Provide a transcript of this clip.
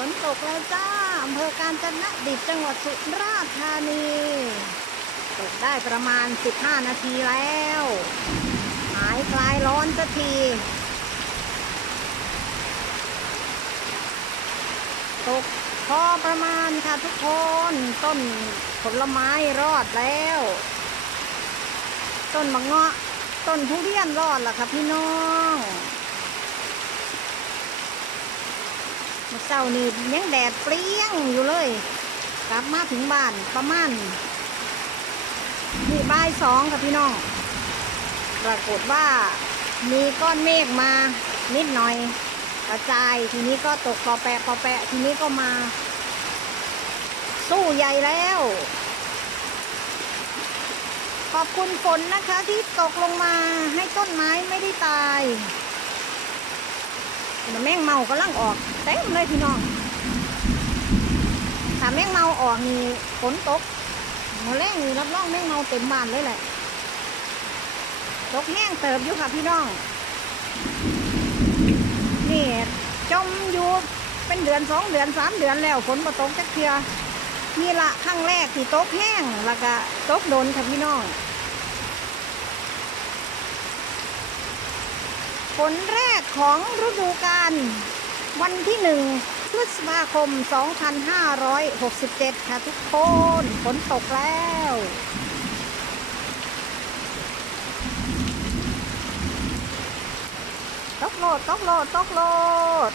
ฝนตกแล้วจ้าอำเภอการจนะดิบจังหวัดสุราษฎร์ธานี ตกได้ประมาณ 15 นาทีแล้ว หายคลายร้อนสักทีตกพอประมาณค่ะทุกคน ต้นผลไม้รอดแล้ว ต้นมะเงาะ ต้นทุเรียนรอดล่ะค่ะพี่น้องเมื่อเช้านี้ยังแดดเปรี้ยงอยู่เลย กลับมาถึงบ้านประมาณนี่บ่ายสองค่ะพี่น้อง ปรากฏว่ามีก้อนเมฆมานิดหน่อยกระจายทีนี้ก็ตกปอแปะปอแปะ ทีนี้ก็มา สู้ใหญ่แล้ว ขอบคุณฝนนะคะที่ตกลงมาให้ต้นไม้ไม่ได้ตาย แต่แมงเมากำลังออกเต็มเลยพี่น้องถ้าแมงเมาออกนี่ฝนตกมาแรงนี่รับรองแมงเมาเต็มบ้านเลยแหละตกแห้งเติบอยู่ค่ะพี่น้อง นี่จมอยู่เป็นเดือนสองเดือนสามเดือนแล้วฝนมาตกจักเทือนี่ละครั้งแรกที่ตกแห้งแล้วก็ตกโดนค่ะพี่น้อง ฝนแรกของฤดูกาลวันที่หนึ่งพฤษภาคม 2567 ค่ะทุกคน ฝนตกแล้ว ตกโลด ตกโลด ตกโลด